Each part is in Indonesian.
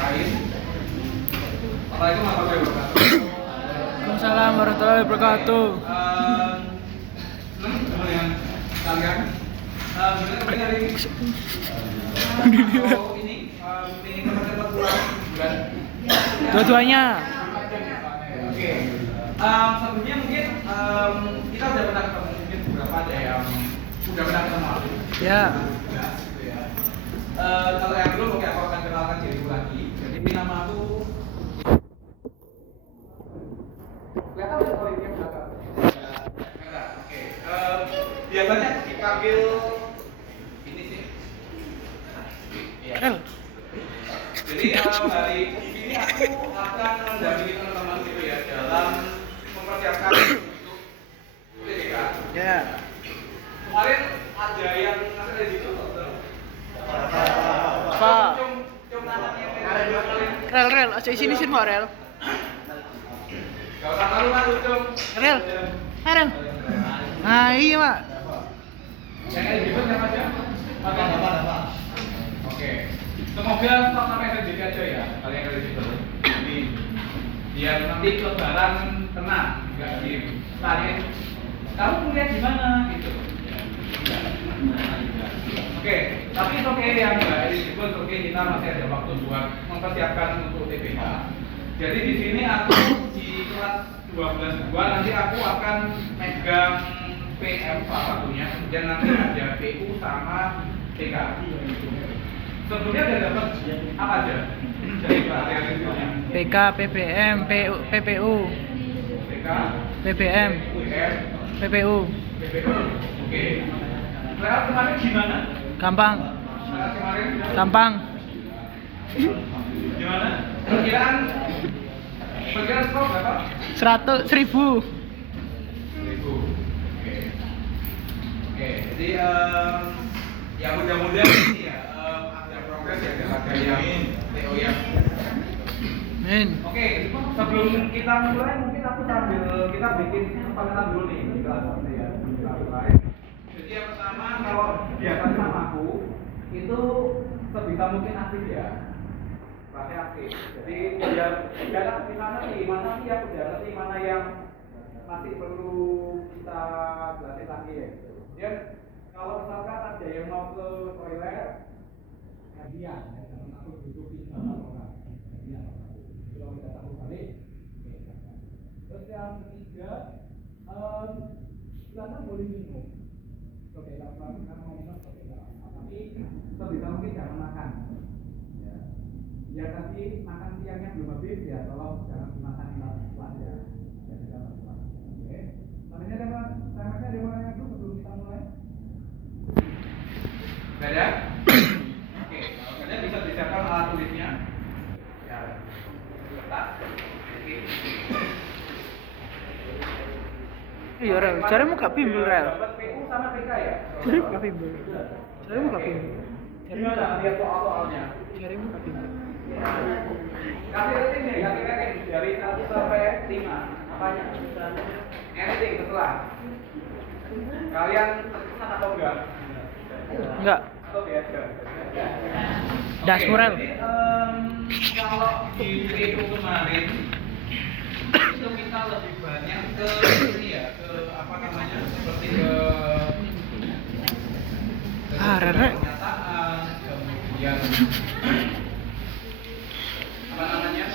lain. Assalamualaikum warahmatullahi wabarakatuh. Waalaikumsalam warahmatullahi wabarakatuh. Senang ketemu dengan kalian. Sebenarnya hari ini ini tempat pulang bulan. Dua-duanya. Oke. Sebelumnya mungkin kita udah pernah ketemu, mungkin beberapa ada yang udah pernah ketemu. Ya. Kalau yang belum, oke, aku akan kenalkan diriku lagi. Jadi nama aku. Kelihatan udah kalau ini belakang. Oke. Biasanya dipanggil ini sih. Iya. Jadi hari ini aku akan mendampingi teman-teman gitu ya dalam mempersiapkan untuk UTBK. Ya. Kemarin ada yang ngasih dari situ atau? Pak. Cum nanaknya ada dua kali. Rel, aja sini sini mau rel. Gak usah malu-malu cum. Rel. Rel. Nah, iya, Pak. Yang eligible siapa aja? Bapak. Oke. Semoga stop sampai SNJK aja ya, kalian eligible. Jadi biar nanti lebaran tenang, nggak ditanya kamu kuliah di mana gitu. Oke, tapi itu oke yang nggak eligible, oke kita masih ada waktu buat mempersiapkan untuk UTBK. Jadi di sini aku di kelas 12 nanti aku akan megang PM salah satunya, kemudian nanti ada PU sama TK. Sebelumnya udah dapat apa aja dari materi-materinya? PK, PPM, PPU, TK, PPM, UM, PPU. PPU. Oke. Lewat kemarin gimana? Gampang. Lewat kemarin Gampang. gimana? Perkiraan skor berapa? 100.000. 1000. Oke. Oke, jadi ya mudah-mudahan ini ya ada progres ya ada yang TO yang. Men. Oke, sebelum kita mulai mungkin aku sambil kita bikin kesepakatan dulu nih di kelas ya. Kita mulai. Jadi yang pertama kalau biasanya sama aku itu sebisa mungkin aktif ya. Kelasnya aktif. Jadi biar di mana sih, mana sih yang udah ngerti, mana yang masih perlu kita jelasin lagi ya. Kemudian kalau misalkan ada yang mau ke toilet, hadiah ya, jangan aku dudukin sama orang. Hadiah. Kalau kita satu kali, terus yang ketiga, silakan boleh minum. Oke, kalau mau minum, oke, tapi sebisa mungkin jangan makan. Ya tadi makan siangnya belum habis ya, tolong jangan dimakan setelah ya. Jadi jangan lupa. Oke. Tadinya ada warnanya dulu sebelum kita mulai. Gak ada? Oke, kalau ada bisa disiapkan alat tulisnya. Ya. Letak. Oke. Iya, Rel. Carimu gak bimbel, Rel. Dapat PU sama PK ya? Carimu gak bimbel. Carimu gak bimbel. Gimana lihat soal-soalnya? Carimu gak bimbel. Kasih rating deh, kasih rating dari 1 sampai 5. Apanya? Anything terserah. Kalian terkesan atau enggak? Enggak. Atau biasa? Das Murel. Jadi, kalau di PU kemarin itu kita lebih banyak ke ini ya, ke apa namanya? Seperti ke Rere. pernyataan, kemudian apa namanya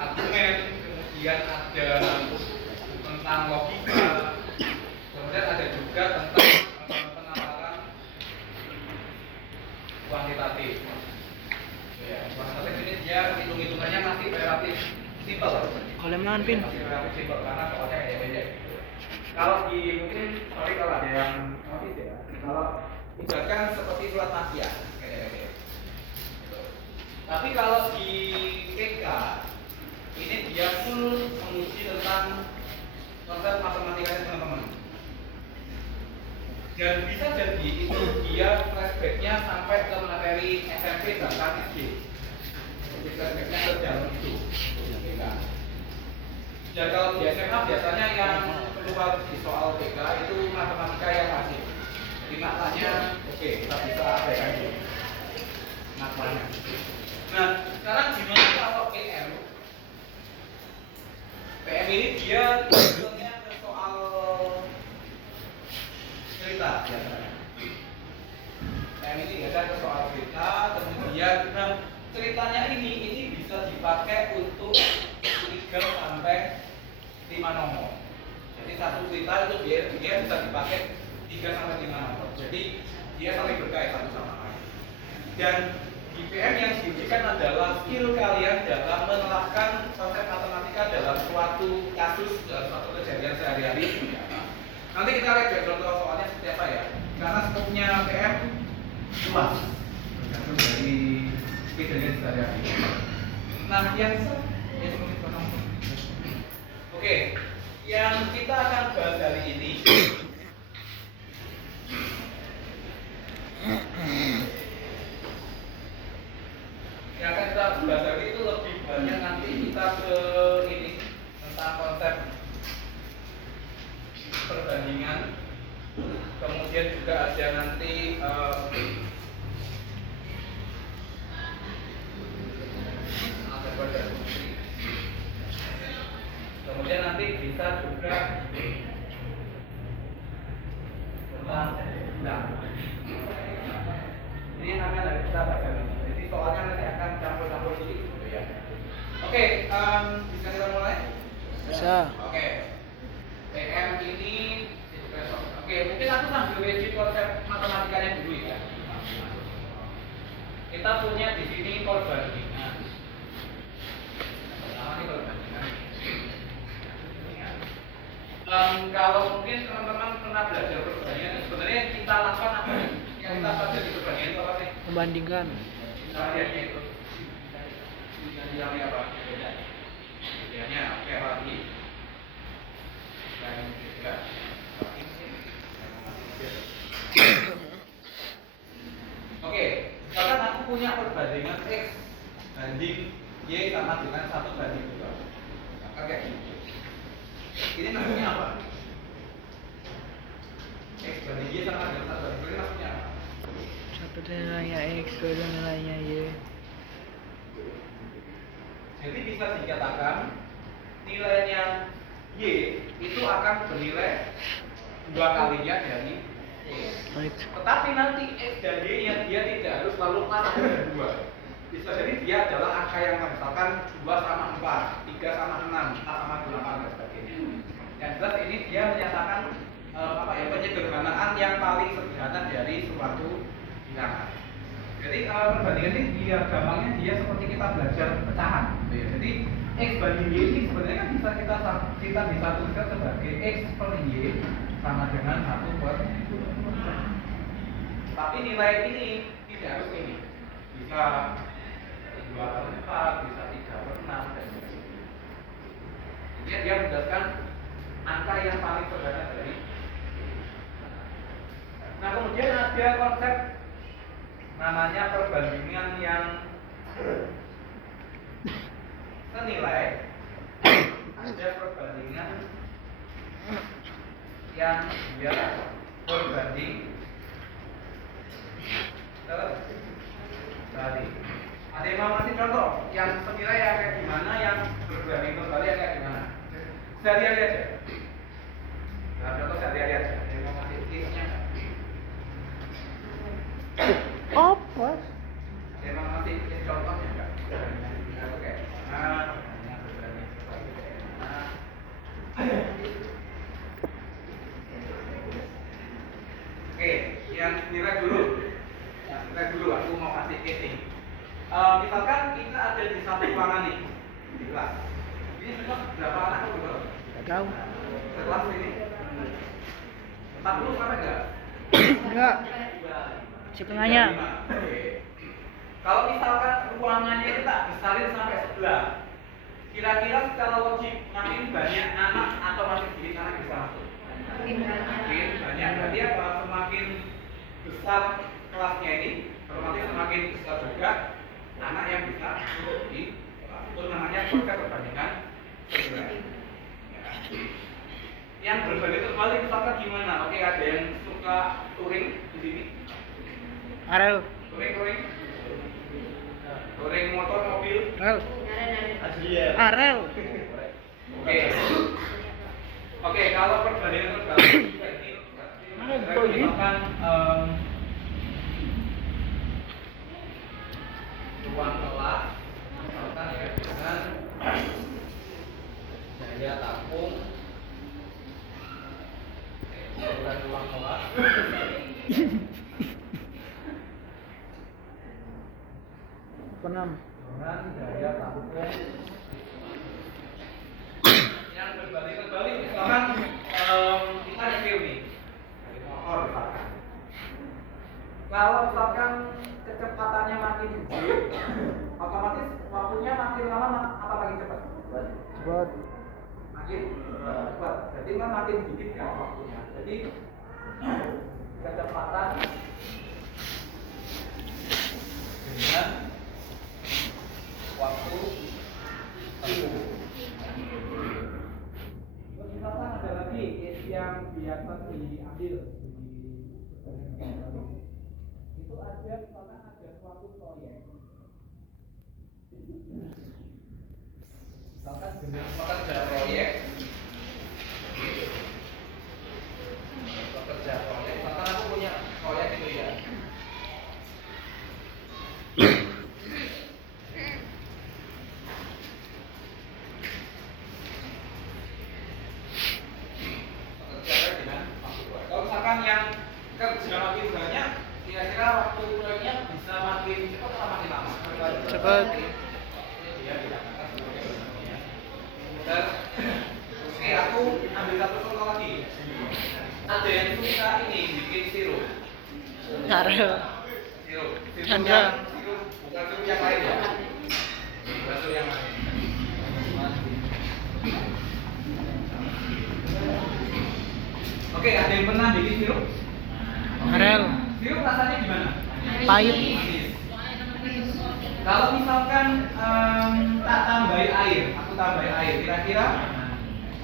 argumen, kemudian ada tentang logika, kemudian ada juga tentang penalaran kuantitatif. Ya, kuantitatif ini dia hitung-hitungannya masih relatif simpel. Kalau menangan pin. Masih relatif simpel karena soalnya beda. Kalau di mungkin sorry kalau ada yang notice ya, kalau ibaratkan seperti surat nasihat kayak. Tapi kalau di PK ini dia full menguji tentang konsep matematikanya teman-teman. Dan bisa jadi itu dia flashbacknya sampai ke materi SMP bahkan SD. Jadi flashbacknya ke dalam itu. PK. Dan kalau di SMA biasanya yang keluar di soal PK itu matematika yang masih. Jadi matanya oke, kita bisa abaikan dulu. selesai ke soal cerita, kemudian ceritanya ini bisa dipakai untuk 3 sampai 5 nomor. Jadi satu cerita itu dia bisa dipakai 3 sampai 5 nomor. Jadi dia saling berkait satu sama lain. Dan IPM yang diujikan adalah skill kalian dalam menerapkan konsep matematika dalam suatu kasus, dalam suatu kejadian sehari-hari. Nanti kita lihat contoh soalnya seperti apa ya. Karena skopnya PM luas, tergantung dari kejadian sehari-hari. Nah, oke, yang kita akan bahas hari ini yang akan kita bahas hari itu lebih banyak nanti kita ke ini tentang konsep perbandingan, kemudian juga ada nanti kemudian nanti bisa juga tentang ini yang akan kita bahas. Jadi soalnya nanti akan campur-campur sedikit gitu ya. Oke, bisa kita mulai? Bisa. Oke. PM ini oke, mungkin aku sambil review konsep matematikanya dulu ya. Kita punya di sini perbandingan. Pertama ini perbandingan. Kalau mungkin teman-teman pernah belajar perbandingan, sebenarnya yang kita lakukan apa? Yang kita pelajari di perbandingan itu apa sih? Membandingkan. Caranya itu. Caranya apa? Caranya oke lagi. Oke, sekarang aku punya perbandingan X banding Y sama dengan 1 banding 2. Oke. Ini maksudnya apa? X banding Y sama dengan 1 banding 2 ini maksudnya apa? Satu nilainya X, kedua nilainya Y. Jadi bisa dikatakan nilainya Y itu akan bernilai 2 kalinya dari X. Tetapi nanti X dan Y yang dia tidak harus selalu sama dengan 2. Bisa jadi dia adalah angka yang misalkan 2 sama 4, 3 sama 6, 4 sama 8 dan sebagainya. Yang jelas ini dia menyatakan penyederhanaan yang paling sederhana dari suatu bilangan. Jadi perbandingan ini dia gampangnya dia seperti kita belajar pecahan. Jadi X banding Y ini sebenarnya kan bisa kita bisa tuliskan sebagai X per Y sama dengan 1 per 2. Tapi nilai ini tidak harus ini. Bisa 2 per 4, bisa 3 per 6 dan sebagainya. Jadi dia menjelaskan angka yang paling sederhana dari. Nah, kemudian ada konsep namanya perbandingan yang senilai, ada perbandingan yang dia berbanding terbalik. Ada yang mau ngasih contoh yang senilai ya kayak gimana, yang berbanding terbalik ya kayak gimana? Sehari-hari aja. Nah, contoh sehari-hari aja. Ada yang mau ngasih tipsnya? Apa? Ada yang mau ngasih tips contohnya enggak? Oke. Oke, yang nilai dulu. Nilai dulu, aku mau kasih casing. Misalkan kita ada di satu ruangan nih, di kelas. Ini semua berapa anak dulu? Gak tahu. Sekelas ini 40 sampai enggak? Enggak. Setengahnya. Oke. Kalau misalkan ruangannya itu tak besarin sampai sebelah, kira-kira secara logik makin banyak anak atau makin sedikit anak bisa masuk? Makin banyak. Berarti apa? Semakin besar kelasnya ini, otomatis semakin besar juga anak yang bisa masuk di kelas. Itu namanya konsep perbandingan sebelah. Yang berbanding terbalik misalkan gimana? Oke, ada yang suka touring di sini? Arel. Touring motor, mobil? Arel. Oke, kalau perbandingan terbalik misalkan ruang kelas, misalkan ya dengan daya tampung ukuran ruang kelas Penam. dengan daya tampung yang berbalik-balik. Misalkan kita review nih dari motor misalkan. Kalau misalkan kecepatannya makin gede, otomatis waktunya makin lama apa makin cepat? Cepat. Makin cepat. Jadi kan makin dikit kan waktunya. Jadi kecepatan dengan waktu tempuh. Terus misalkan ada lagi case yang biasa diambil itu ada misalkan ada suatu proyek. Misalkan pekerja proyek, misalkan aku punya proyek itu ya. Pekerja dengan waktu proyek. Kalau misalkan yang kerja makin banyak, kira-kira waktu proyeknya bisa makin cepat atau makin lama? Cepat. Ya, dikatakan sebagai bentuknya. Dan oke, aku ambil satu contoh lagi. Ada yang suka ini bikin sirup. Harel. Sirup. Chandra. Sirup bukan sirup yang lain ya. Bukan sirup yang lain. Oke, ada yang pernah bikin sirup? Harel. Sirup rasanya gimana? Pahit. Manis. Kalau misalkan tak tambahin air, aku tambahin air, kira-kira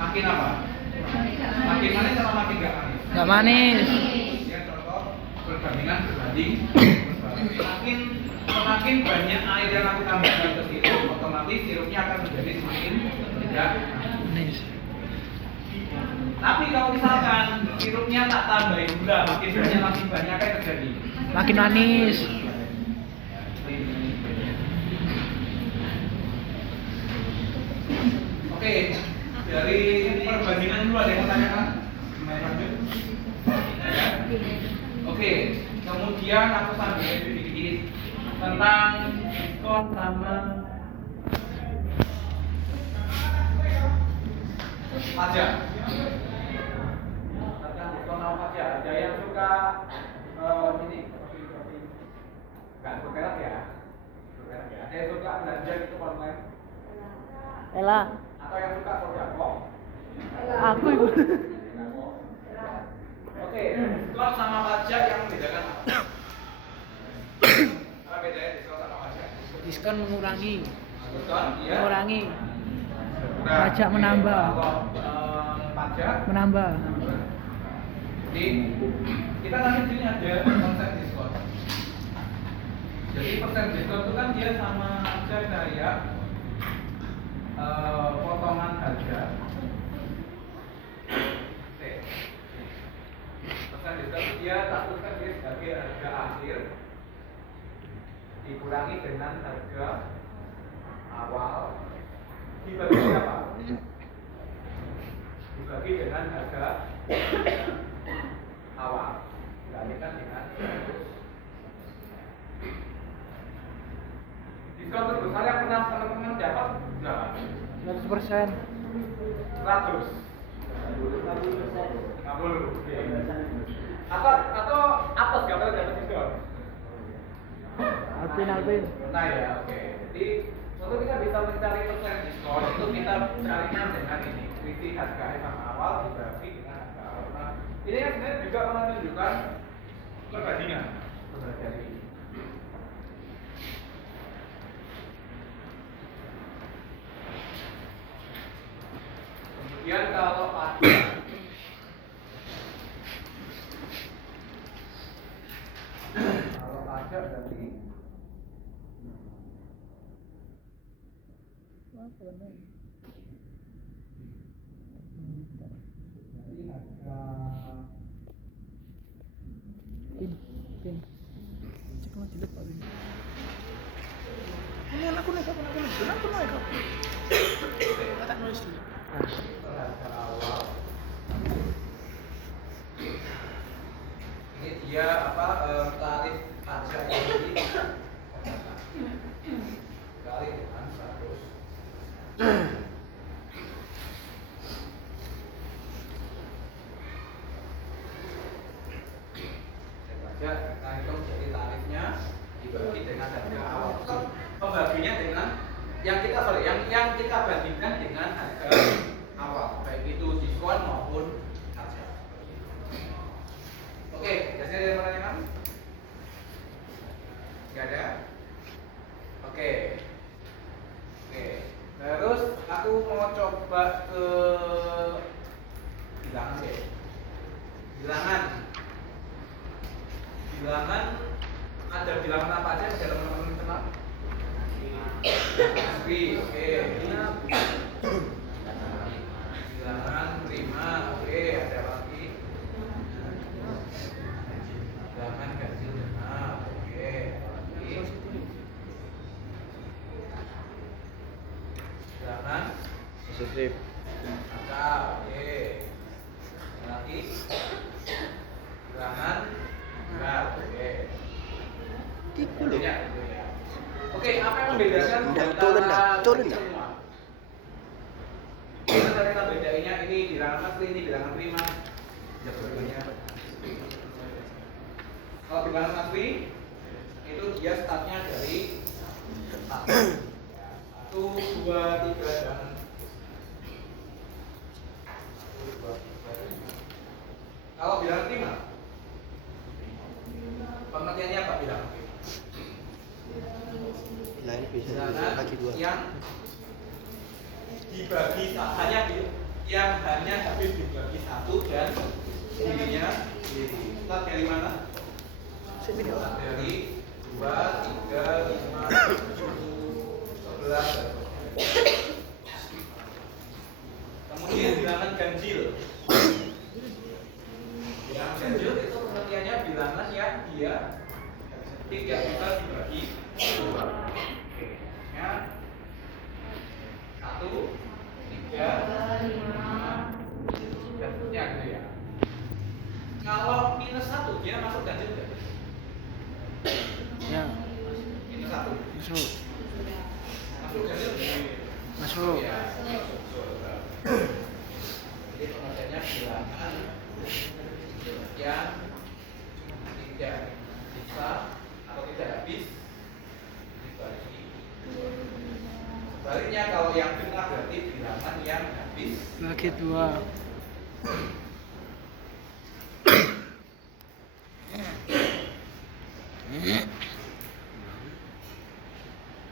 makin apa? Makin manis atau makin gak manis? Gak manis. Ya contoh perbandingan berbanding. Semakin banyak air yang aku tambahkan ke sirup, otomatis sirupnya akan menjadi semakin tidak Manis. Tapi kalau misalkan sirupnya tak tambahin gula, makin banyak apa yang terjadi? Makin manis. Oke, dari perbandingan dulu ada yang mau tanyakan? Lanjut. Ya. Oke, kemudian aku sambil sedikit tentang diskon sama pajak. Tentang diskon sama pajak. Ada yang suka ini seperti nggak bergerak ya? Bergerak ya. Ada yang suka belanja gitu online? Ella. Atau yang suka sodako? Aku ibu. Oke, diskon sama pajak yang membedakan apa? Apa bedanya diskon sama pajak? Diskon mengurangi. Diskon, iya. Mengurangi. Nah, Pajak menambah. Kalau pajak Menambah. Jadi kita nanti sini ada konsep diskon. Jadi persen diskon itu kan dia sama aja kayak potongan harga. Oke. Persen diskon dia takutkan dia sebagai harga akhir dikurangi dengan harga awal dibagi apa? Dibagi dengan harga awal dikalikan dengan 100. Diskon terbesar yang pernah teman-teman dapat berapa? 100%. 100. 50. Atau atas gak pernah dapat diskon? Alpin. Nah ya, oke. Jadi untuk kita bisa mencari persen diskon itu kita carinya dengan ini selisih harga sama awal dibagi dengan harga awal. Nah, ini yang sebenarnya juga menunjukkan perbandingan dari ini. Kemudian kalau pajak berarti harga Pin. Cek mau jelek Pak Pin. aku naik. Tak nulis dulu. Perhatikan awal. Ini dia tarif pajak ini kali dengan 100. Kita hitung jadi tarifnya dibagi dengan harga awal. Pembaginya dengan yang kita bandingkan dengan harga awal, baik itu diskon maupun harga. Oke, biasanya ada yang menanyakan? Tidak ada? Oke. Terus aku mau coba ke bilangan deh. Bilangan ada bilangan apa aja yang teman-teman kenal? Asli, oke. Bilangan prima, oke. Ada lagi. Bilangan ganjil genap, oke. Lagi. Bilangan positif. angka, oke. Lagi. Bilangan enggak, oke. Intinya itu ya. Oke, apa yang membedakan Turun dah. semua? Kita bedainnya ini bilangan asli, ini bilangan prima. Jawabannya. Kalau bilangan asli itu dia startnya dari 1, 2, 3 dan 1, 2, 3. Kalau bilangan prima, pengertiannya apa bilangan prima? Lain bisa Bilangan bagi 2. yang dibagi yang hanya habis dibagi 1 dan dirinya sendiri. Start dari mana? Start dari 2, 3, 5, 7, 11 dan kemudian bilangan ganjil. Bilangan ganjil itu pengertiannya bilangan yang dia tidak bisa dibagi 2. Ya. 1, 3, 5 dan seterusnya gitu ya. Kalau minus 1 dia masuk ganjil nggak? Ya, Minus 1 masuk. masuk ganjil nggak? Masuk. Ya, masuk. Jadi pengertiannya bilangan yang tidak bisa atau tidak habis dibagi 2. Sebaliknya kalau yang benar berarti bilangan yang habis Bagi 2.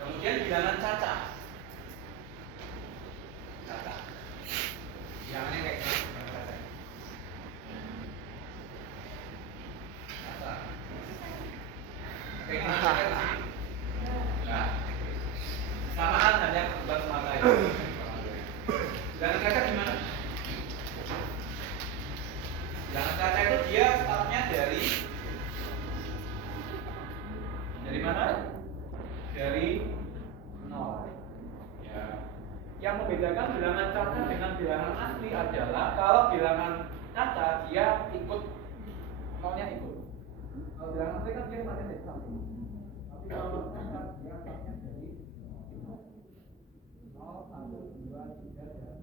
Kemudian bilangan cacat. Bilangannya kayak gimana? Cacat. Kayak gimana? Ya. Samaan hanya buat semata ya. Bilangan cacat gimana? Bilangan cacat itu dia startnya dari mana? Dari 0. Ya. Yang membedakan bilangan cacat dengan bilangan asli adalah kalau bilangan cacat dia ikut nolnya ikut. Kalau bilangan asli kan dia startnya dari 1. Tapi kalau cacat dia startnya dari 0, 1, 2, 3 dan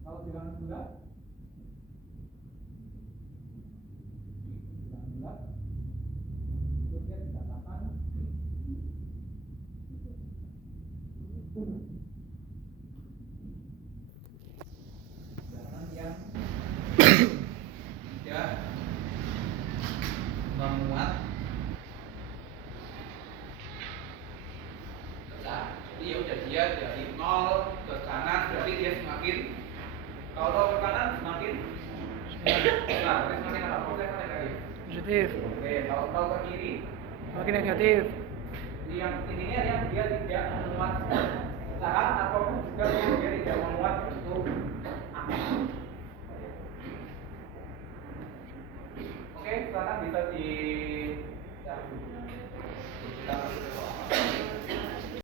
kalau bilangan bulat itu dia dikatakan bilangan yang tidak memuat pecah. Jadi ya udah dia dari 0 ke kanan berarti dia semakin kalau 0 ke kanan semakin berarti semakin apa? Positif negatif. Positif. Oke, kalau 0 ke kiri Makin negatif. jadi yang intinya yang dia tidak memuat pecahan ataupun juga dia tidak memuat bentuk angka. Oke, sekarang bisa di